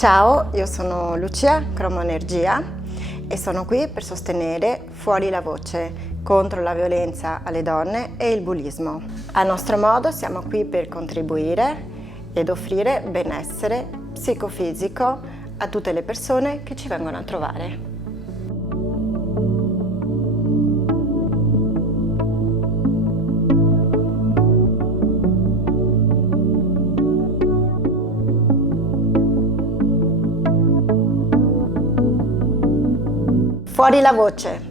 Ciao, io sono Lucia, Cromoenergia e sono qui per sostenere Fuori la voce contro la violenza alle donne e il bullismo. A nostro modo siamo qui per contribuire ed offrire benessere psicofisico a tutte le persone che ci vengono a trovare. Fuori la voce.